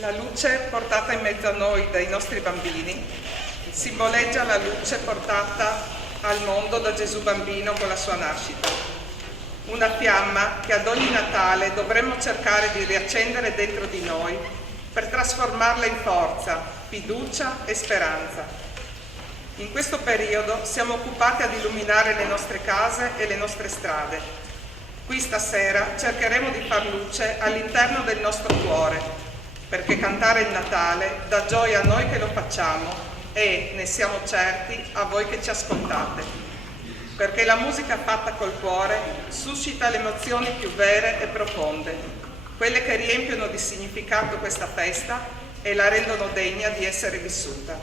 La luce portata in mezzo a noi dai nostri bambini simboleggia la luce portata al mondo da Gesù bambino con la sua nascita. Una fiamma che ad ogni Natale dovremmo cercare di riaccendere dentro di noi per trasformarla in forza, fiducia e speranza. In questo periodo siamo occupati ad illuminare le nostre case e le nostre strade. Qui stasera cercheremo di far luce all'interno del nostro cuore, perché cantare il Natale dà gioia a noi che lo facciamo e, ne siamo certi, a voi che ci ascoltate. Perché la musica fatta col cuore suscita le emozioni più vere e profonde, quelle che riempiono di significato questa festa e la rendono degna di essere vissuta.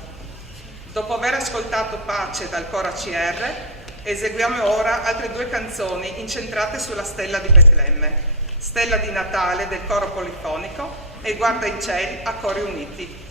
Dopo aver ascoltato Pace dal coro ACR, eseguiamo ora altre due canzoni incentrate sulla stella di Betlemme, Stella di Natale del coro polifonico e Guarda in cieli a cori uniti.